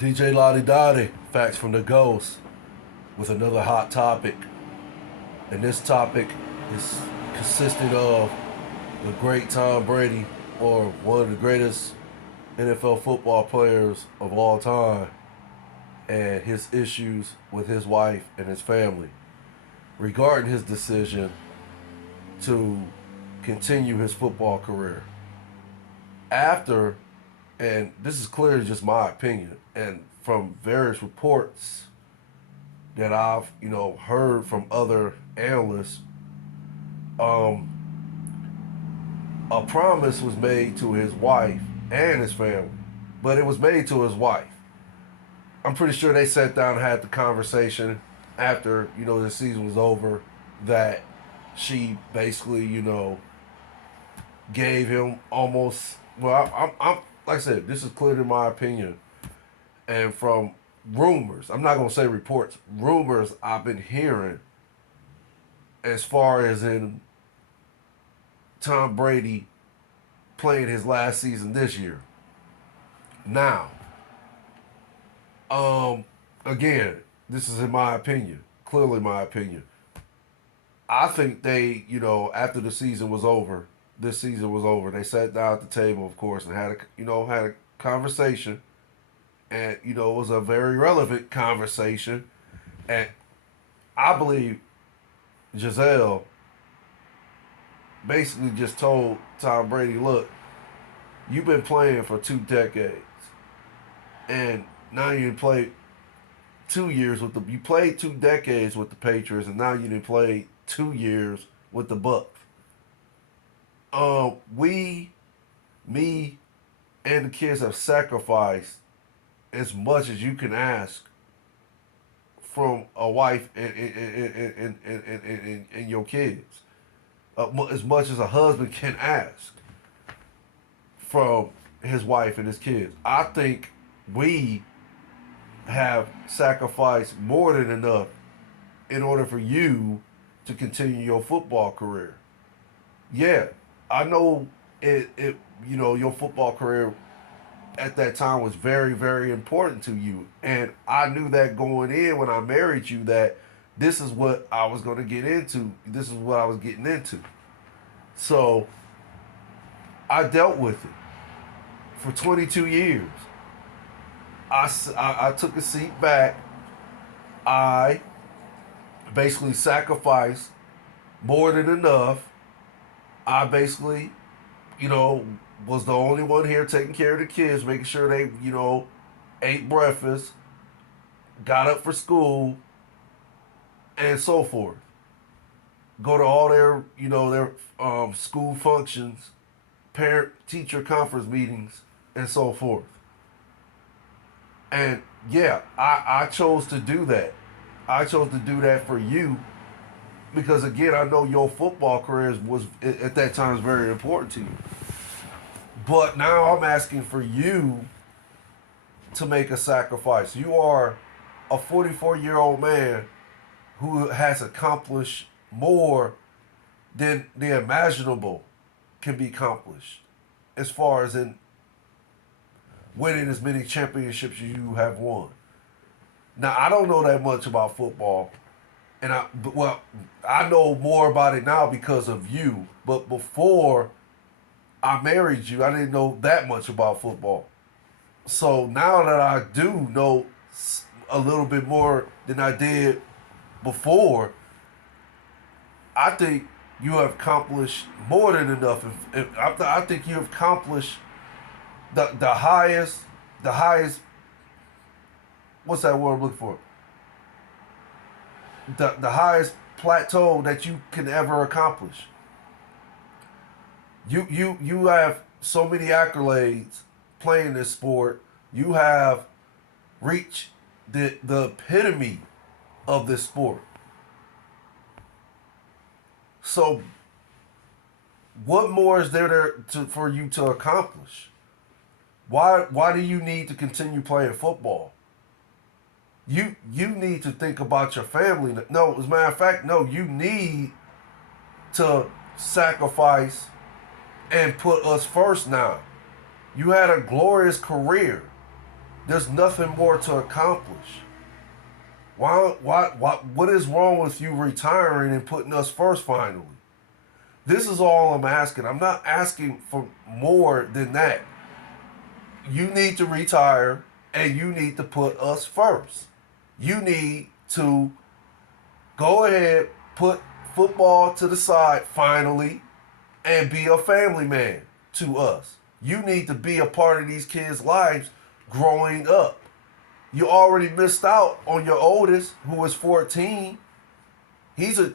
DJ Lottie Dottie, Facts from the Ghost, with another hot topic. And this topic is consisting of the great Tom Brady, or one of the greatest NFL football players of all time, and his issues with his wife and his family regarding his decision to continue his football career. After, and this is clearly just my opinion, and from various reports that I've heard from other analysts, um, a promise was made to his wife and his family, but it was made to his wife. I'm pretty sure they sat down and had the conversation after the season was over, that she basically gave him almost. Well, I'm like I said, this is clearly my opinion, and from rumors, I'm not gonna say reports, rumors I've been hearing, as far as in Tom Brady playing his last season this year. Now, again, this is in my opinion, clearly my opinion. I think they, after the season was over, this season was over, they sat down at the table, of course, and had a conversation, and it was a very relevant conversation, and I believe Giselle basically just told Tom Brady, "Look, you've been playing for 2 decades, and now you played 2 years with the. You played 2 decades with the Patriots, and now you didn't play 2 years with the Bucks. Me, and the kids have sacrificed as much as you can ask from a wife and your kids, as much as a husband can ask from his wife and his kids. I think we have sacrificed more than enough in order for you to continue your football career. Yeah, I know your football career at that time was very, very important to you. And I knew that going in when I married you, that this is what I was going to get into. This is what I was getting into. So I dealt with it for 22 years. I took a seat back. I basically sacrificed more than enough. I basically, was the only one here taking care of the kids, making sure they, ate breakfast, got up for school, and so forth. Go to all their school functions, parent teacher conference meetings, and so forth. And yeah, I chose to do that. I chose to do that for you because, again, I know your football career was at that time was very important to you. But now I'm asking for you to make a sacrifice. You are a 44-year-old man who has accomplished more than the imaginable can be accomplished, as far as in winning as many championships as you have won. Now, I don't know that much about football, and I know more about it now because of you. But before I married you, I didn't know that much about football. So now that I do know a little bit more than I did before, I think you have accomplished more than enough. I think you have accomplished the highest. What's that word I'm looking for? The highest plateau that you can ever accomplish. You have so many accolades playing this sport. You have reached the epitome of this sport. So what more is for you to accomplish? Why do you need to continue playing football? You need to think about your family. No, as a matter of fact, no, you need to sacrifice and put us first now. You had a glorious career. There's nothing more to accomplish. What is wrong with you retiring and putting us first finally? This is all I'm asking. I'm not asking for more than that. You need to retire and you need to put us first. You need to go ahead, put football to the side finally, and be a family man to us. You need to be a part of these kids' lives growing up. You already missed out on your oldest, who is 14. He's a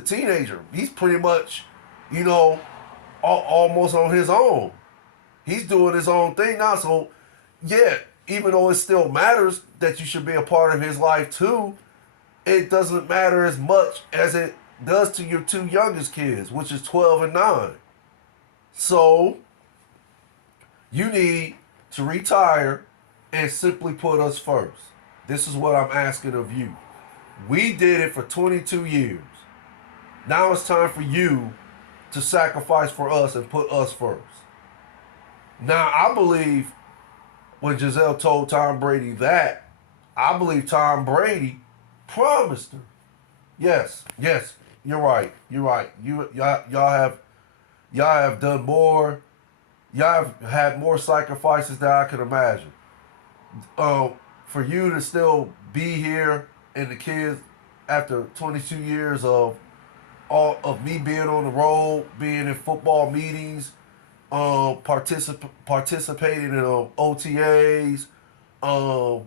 teenager. He's pretty much, you know, almost on his own. He's doing his own thing now. So, yeah, even though it still matters that you should be a part of his life too, it doesn't matter as much as it does to your two youngest kids, which is 12 and 9. So, you need to retire and simply put us first. This is what I'm asking of you. We did it for 22 years. Now it's time for you to sacrifice for us and put us first. Now, I believe when Giselle told Tom Brady that, I believe Tom Brady promised her. Yes, yes, you're right. You're right. Y'all have done more. Y'all have had more sacrifices than I could imagine. For you to still be here and the kids after 22 years of all of me being on the road, being in football meetings, participating in OTAs, um,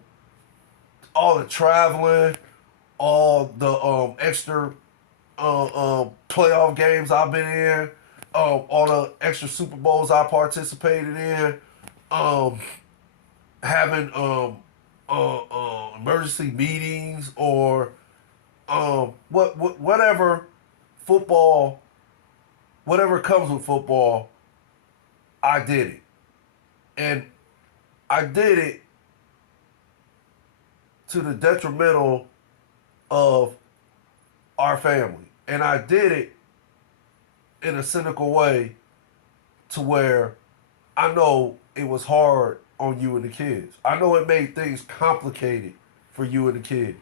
all the traveling, all the extra playoff games I've been in, all the extra Super Bowls I participated in, um, having emergency meetings or whatever football, whatever comes with football, I did it, and I did it to the detrimental of our family, and I did it in a cynical way to where I know it was hard on you and the kids. I know it made things complicated for you and the kids.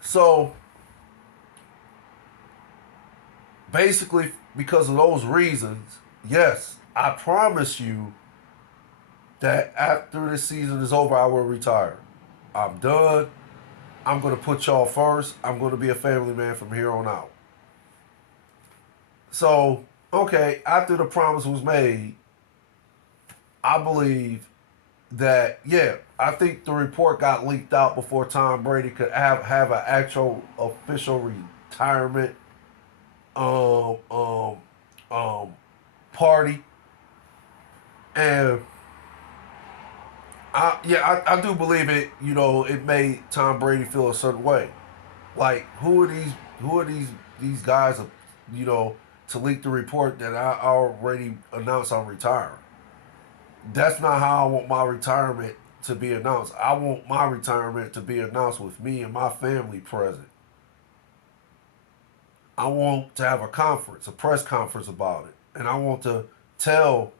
So basically, because of those reasons, yes, I promise you that after this season is over, I will retire. I'm done. I'm going to put y'all first. I'm going to be a family man from here on out. So, okay, after the promise was made, I believe that, yeah, I think the report got leaked out before Tom Brady could have an actual official retirement um, um, um, party. And I do believe it. You know, it made Tom Brady feel a certain way. Like, who are these guys? You know, to leak the report that I already announced I'm retiring. That's not how I want my retirement to be announced. I want my retirement to be announced with me and my family present. I want to have a conference, a press conference about it, and I want to tell,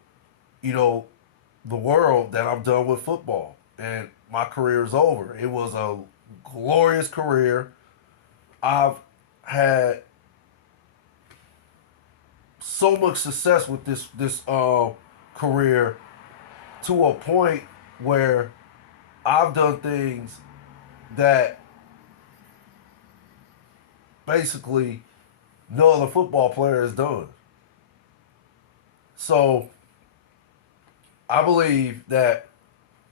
you know, the world that I'm done with football and my career is over. It was a glorious career. I've had so much success with this career to a point where I've done things that basically no other football player has done. So I believe that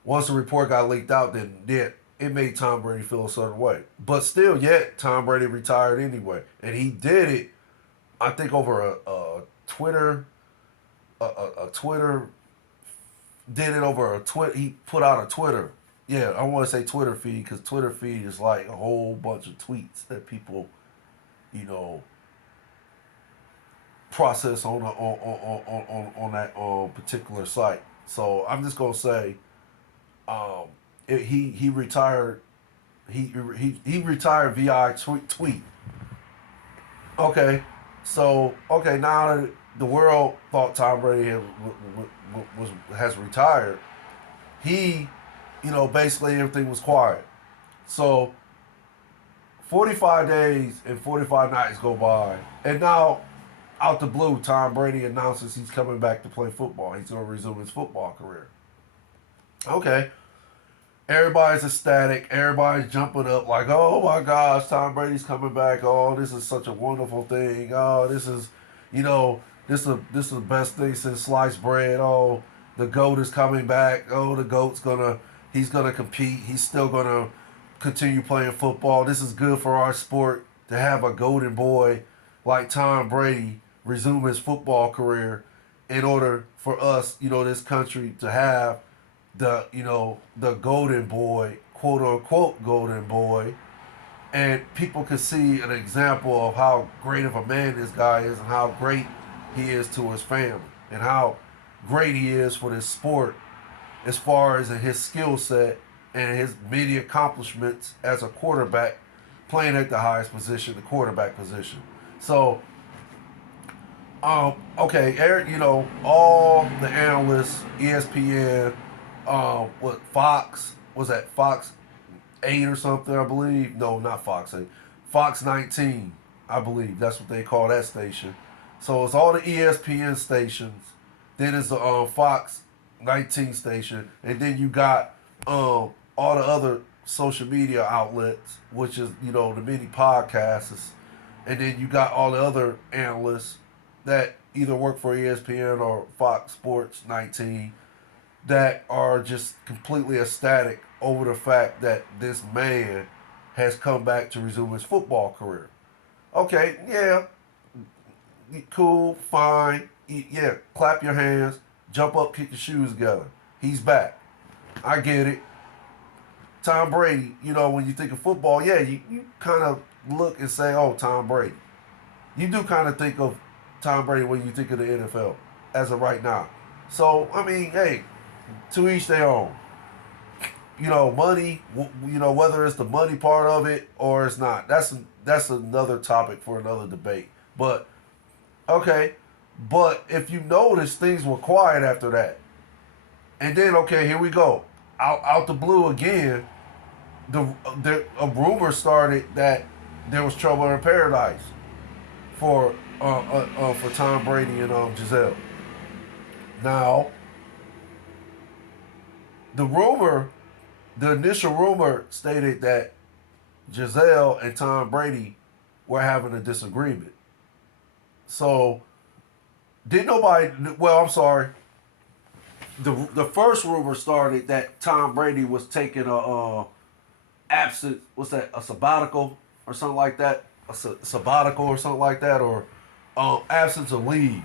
once the report got leaked out, then it made Tom Brady feel a certain way. But still, yet Tom Brady retired anyway, and he did it. I think over a Twitter, a Twitter did it over a Twitter. He put out a Twitter. Yeah, I want to say Twitter feed because Twitter feed is like a whole bunch of tweets that people, you know, process on that particular site. So I'm just gonna say, um, he retired. He retired via tweet. Okay, so okay now the world thought Tom Brady has retired. he, basically everything was quiet. So 45 days and 45 nights go by, and now out the blue, Tom Brady announces he's coming back to play football. He's going to resume his football career. Okay. Everybody's ecstatic. Everybody's jumping up like, oh my gosh, Tom Brady's coming back. Oh, this is such a wonderful thing. Oh, this is, this is the best thing since sliced bread. Oh, the GOAT is coming back. Oh, he's gonna compete. He's still gonna continue playing football. This is good for our sport to have a golden boy like Tom Brady resume his football career in order for us, this country to have the golden boy, quote unquote golden boy, and people could see an example of how great of a man this guy is and how great he is to his family and how great he is for this sport as far as in his skill set and his many accomplishments as a quarterback playing at the highest position, the quarterback position. So okay, Eric, all the analysts, ESPN, what Fox was that Fox 8 or something, I believe. No, not Fox 8, Fox 19, I believe. That's what they call that station. So it's all the ESPN stations. Then it's the Fox 19 station, and then you got all the other social media outlets, which is the many podcasts, and then you got all the other analysts that either work for ESPN or Fox Sports 19 that are just completely ecstatic over the fact that this man has come back to resume his football career. Okay, yeah, cool, fine, yeah, clap your hands, jump up, kick your shoes together. He's back. I get it. Tom Brady, when you think of football, yeah, you kind of look and say, oh, Tom Brady. You do kind of think of Tom Brady when you think of the NFL as of right now. So, I mean, hey, to each their own. Money, whether it's the money part of it or it's not. That's another topic for another debate. But, okay. But if you notice, things were quiet after that. And then, okay, here we go. Out the blue again, a rumor started that there was trouble in paradise for Tom Brady and Giselle. Now, the initial rumor stated that Giselle and Tom Brady were having a disagreement. So, did nobody? Well, I'm sorry. The first rumor started that Tom Brady was taking a absent. What's that? A sabbatical or something like that. Sabbatical or something like that, or absence of leave.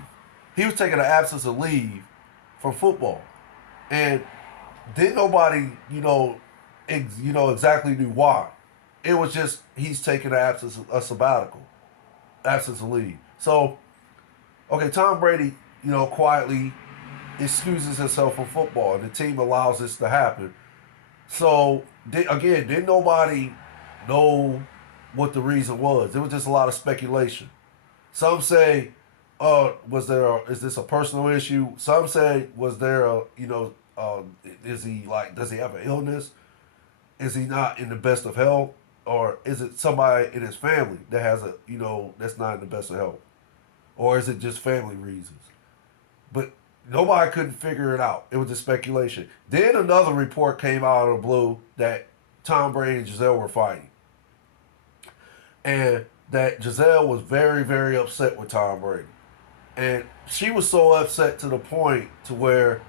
He was taking an absence of leave from football, and didn't nobody exactly knew why. It was just he's taking a sabbatical, absence of leave. So okay, Tom Brady, quietly excuses himself from football, and the team allows this to happen. So didn't nobody know what the reason was? It was just a lot of speculation. Some say, is this a personal issue? Some say, was there does he have an illness? Is he not in the best of health? Or is it somebody in his family that has that's not in the best of health? Or is it just family reasons? But nobody couldn't figure it out. It was just speculation. Then another report came out of the blue that Tom Brady and Giselle were fighting. And that Giselle was very, very upset with Tom Brady. And she was so upset to the point to where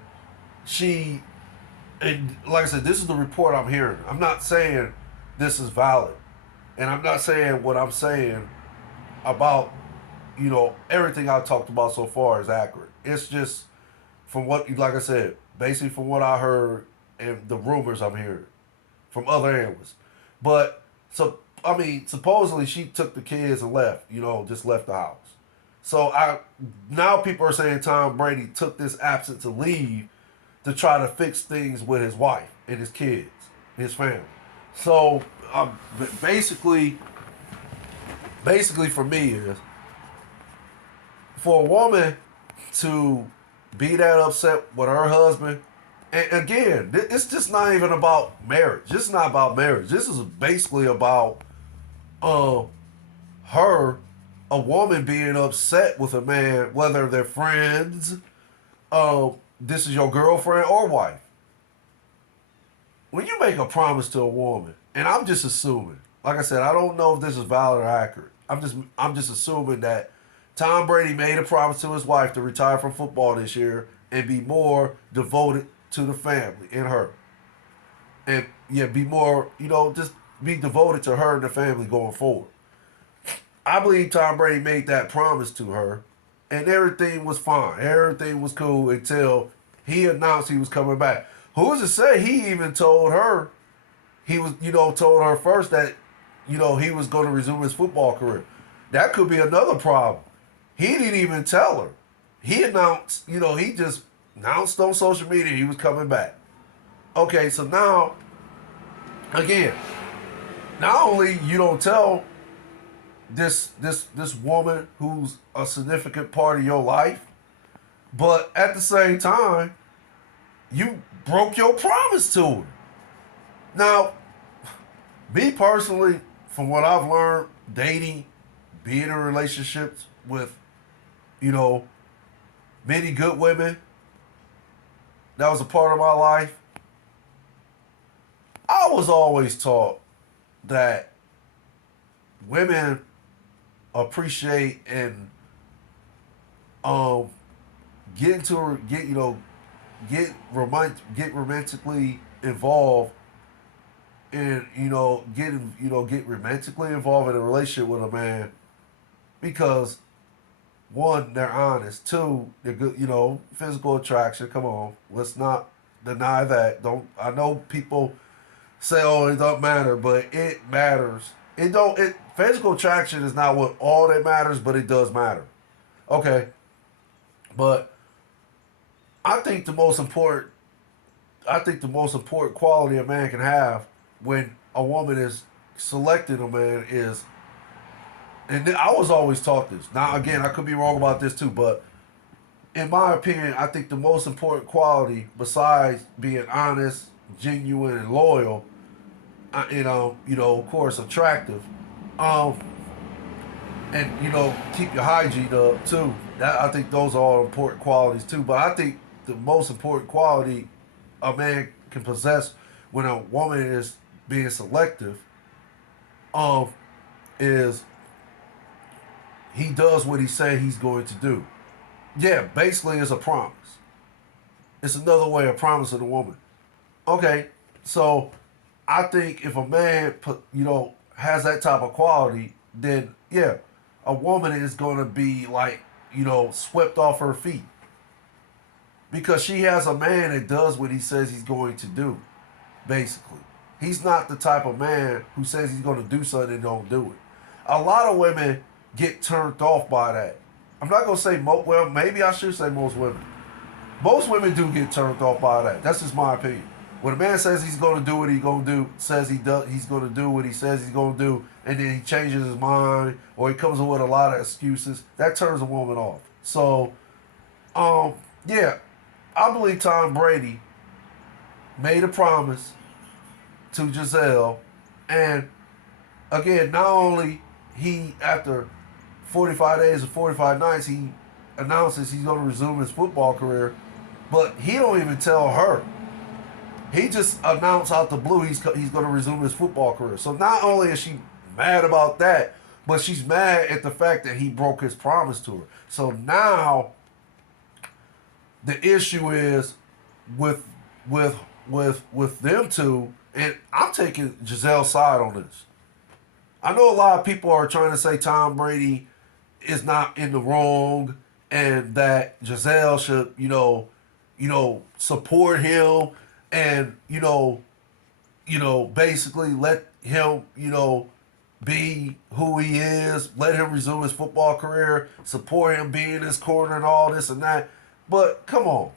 and like I said, this is the report I'm hearing. I'm not saying this is valid. And I'm not saying what I'm saying about, everything I've talked about so far is accurate. It's just from like I said, basically from what I heard and the rumors I'm hearing from other analysts. But, supposedly she took the kids and left, just left the house. So now people are saying Tom Brady took this absence of leave to try to fix things with his wife and his kids, his family. So basically for me is for a woman to be that upset with her husband And again, it's just not even about marriage. This is not about marriage. This is basically about uh, her, a woman being upset with a man, whether they're friends, this is your girlfriend or wife. When you make a promise to a woman, and I'm just assuming, like I said, I don't know if this is valid or accurate. I'm just assuming that Tom Brady made a promise to his wife to retire from football this year and be more devoted to the family and her. And yeah, be more, just be devoted to her and the family going forward. I believe Tom Brady made that promise to her, and everything was fine. Everything was cool until he announced he was coming back. Who's to say he even told her he was, told her first that, he was going to resume his football career. That could be another problem. He didn't even tell her. He announced, he just announced on social media he was coming back. Okay, so now, again, not only you don't tell this woman who's a significant part of your life, but at the same time, you broke your promise to her. Now, me personally, from what I've learned, dating, being in relationships with, you know, many good women, that was a part of my life. I was always taught that women appreciate and um get into get get romantically involved and get romantically involved in a relationship with a man because one, they're honest. Two, they're good, physical attraction. Come on, let's not deny that. Don't I know people say, oh, it don't matter, but it matters. It physical attraction is not what all that matters, but it does matter. Okay. But I think the most important quality a man can have when a woman is selecting a man is, and I was always taught this. Now again, I could be wrong about this too, but in my opinion, I think the most important quality besides being honest, genuine, and loyal, of course, attractive, um, and keep your hygiene up too. That I think those are all important qualities too. But I think the most important quality a man can possess when a woman is being selective, um, is he does what he said he's going to do. Yeah, basically, it's a promise. It's another way of promising a woman. Okay, so I think if a man has that type of quality, then yeah, a woman is going to be like swept off her feet because she has a man that does what he says he's going to do. Basically, he's not the type of man who says he's going to do something and don't do it. A lot of women get turned off by that. I'm not going to say well, maybe I should say most women. Most women do get turned off by that. That's just my opinion. When a man says he's going to do what he's going to do, says he's going to do what he says he's going to do, and then he changes his mind or he comes up with a lot of excuses, that turns a woman off. So, yeah, I believe Tom Brady made a promise to Giselle, and again, not only he after 45 days or 45 nights he announces he's going to resume his football career, but he don't even tell her. He just announced out the blue he's going to resume his football career. So not only is she mad about that, but she's mad at the fact that he broke his promise to her. So now the issue is with them two, and I'm taking Giselle's side on this. I know a lot of people are trying to say Tom Brady is not in the wrong and that Giselle should, support him and, basically let him, be who he is, let him resume his football career, support him, be in his corner and all this and that. But come on.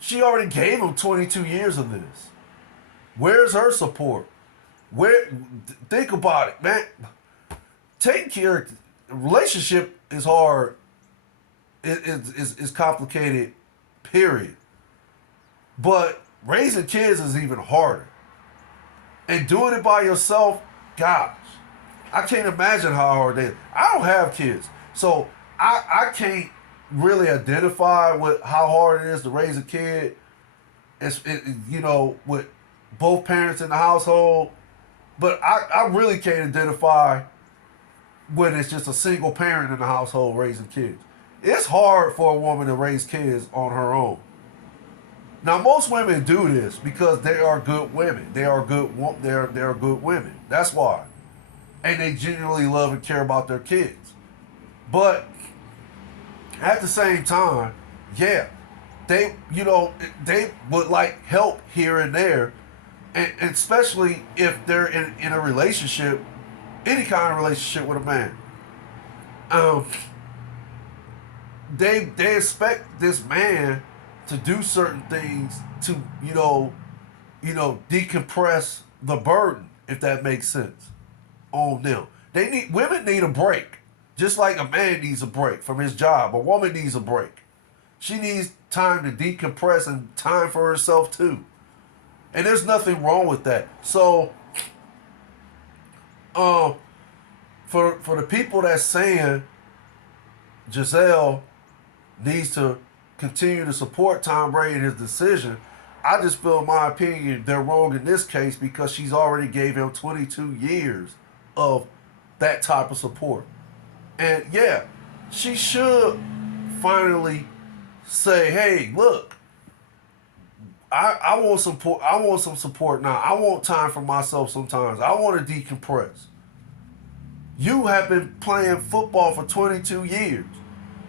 She already gave him 22 years of this. Where's her support? Think about it, man. Taking care, relationship is hard. It's complicated. Period. But raising kids is even harder. And doing it by yourself, gosh, I can't imagine how hard it is. I don't have kids. So I can't really identify with how hard it is to raise a kid. With both parents in the household. But I really can't identify when it's just a single parent in the household raising kids. It's hard for a woman to raise kids on her own. Now, most women do this because they are good women. They're good women. That's why, and they genuinely love and care about their kids. But at the same time, yeah, they would like help here and there, and especially if they're in a relationship, any kind of relationship with a man. Um, they expect this man to do certain things to decompress the burden, if that makes sense, on them. Women need a break, just like a man needs a break from his job. A woman needs a break. She needs time to decompress and time for herself too. And there's nothing wrong with that. So, um, for the people that's saying Gisele needs to continue to support Tom Brady in his decision, I just feel, in my opinion, they're wrong in this case because she's already gave him 22 years of that type of support. And yeah, she should finally say, hey, look, I want support. I want some support now. I want time for myself sometimes. I want to decompress. You have been playing football for 22 years.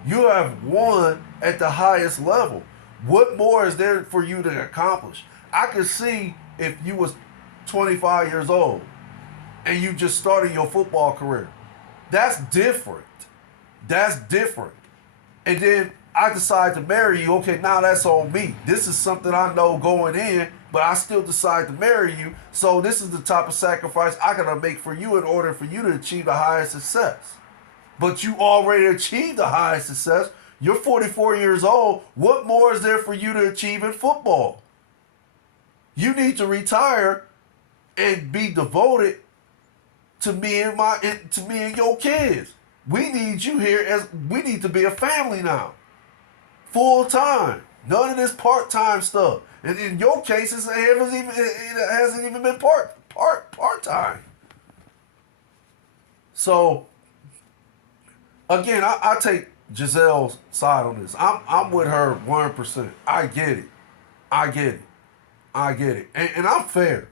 You have won at the highest level. What more is there for you to accomplish? I could see if you was 25 years old and you just started your football career. That's different. That's different. And then I decide to marry you. Okay, now that's on me. This is something I know going in, but I still decide to marry you. So this is the type of sacrifice I gotta make for you in order for you to achieve the highest success. But you already achieved the highest success. You're 44 years old. What more is there for you to achieve in football? You need to retire and be devoted to me and your kids. We need you here as we need to be a family now. Full time. None of this part time stuff. And in your case, it hasn't even been part time. So again, I take Gisele's side on this. I'm with her 1%. I get it. I get it. I get it. And I'm fair.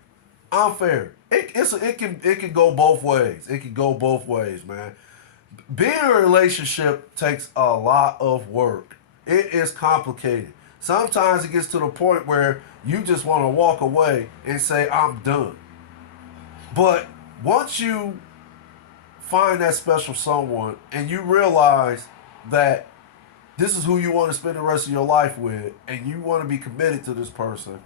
I'm fair. It can go both ways. It can go both ways, man. Being in a relationship takes a lot of work. It is complicated. Sometimes it gets to the point where you just want to walk away and say, I'm done. But once you find that special someone and you realize that this is who you want to spend the rest of your life with and you want to be committed to this person,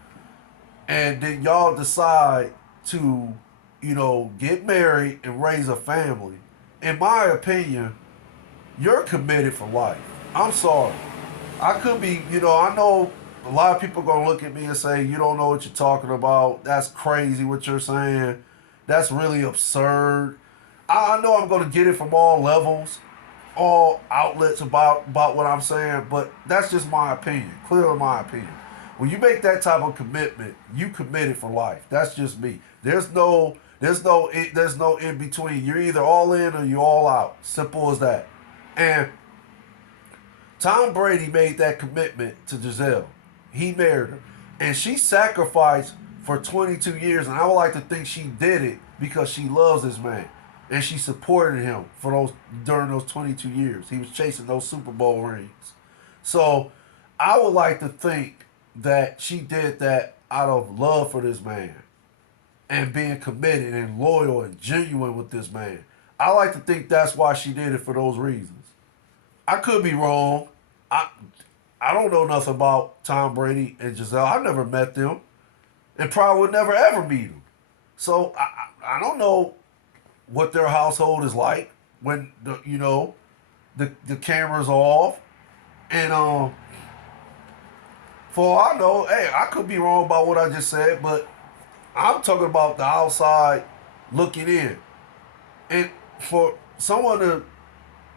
and then y'all decide to, get married and raise a family, in my opinion, you're committed for life. I'm sorry. I could be, I know a lot of people are going to look at me and say, you don't know what you're talking about. That's crazy what you're saying. That's really absurd. I know I'm going to get it from all levels, all outlets about what I'm saying, but that's just my opinion. Clearly my opinion. When you make that type of commitment, you committed for life. That's just me. There's no in between. You're either all in or you're all out. Simple as that. And Tom Brady made that commitment to Gisele. He married her. And she sacrificed for 22 years. And I would like to think she did it because she loves this man. And she supported him during those 22 years. He was chasing those Super Bowl rings. So I would like to think that she did that out of love for this man and being committed and loyal and genuine with this man. I like to think that's why she did it, for those reasons. I could be wrong. I don't know nothing about Tom Brady and Gisele. I've never met them and probably would never ever meet them. So I don't know what their household is like when the cameras are off. And For all I know, hey, I could be wrong about what I just said, but I'm talking about the outside looking in. And for someone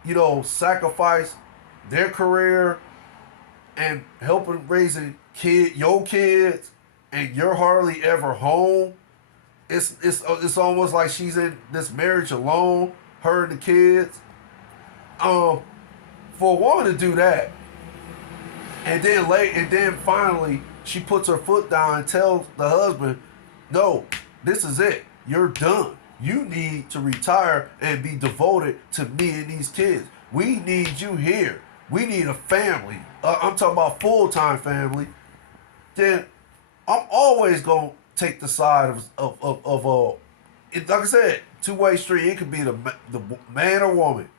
to, sacrifice their career and helping raising your kids, and you're hardly ever home. It's almost like she's in this marriage alone, her and the kids. Um, for a woman to do that, and then finally she puts her foot down and tells the husband, "No, this is it. You're done. You need to retire and be devoted to me and these kids. We need you here. We need a family. I'm talking about full-time family." Then I'm always gonna take the side like I said, two-way street. It could be the man or woman,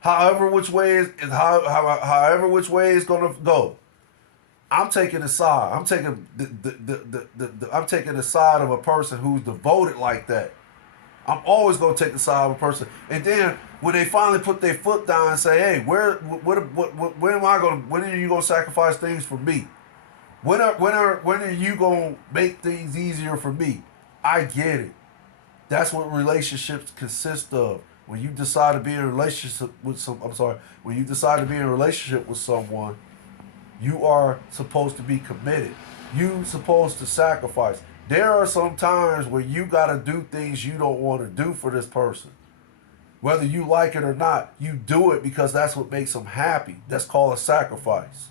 however which way however which way it's gonna go. I'm taking the side. I'm taking I'm taking the side of a person who's devoted like that. I'm always gonna take the side of a person. And then when they finally put their foot down and say, "Hey, when are you gonna sacrifice things for me? When are you gonna make things easier for me?" I get it. That's what relationships consist of. When you decide to be in a relationship with when you decide to be in a relationship with someone, you are supposed to be committed. You supposed to sacrifice. There are some times where you gotta do things you don't want to do for this person. Whether you like it or not, you do it because that's what makes them happy. That's called a sacrifice.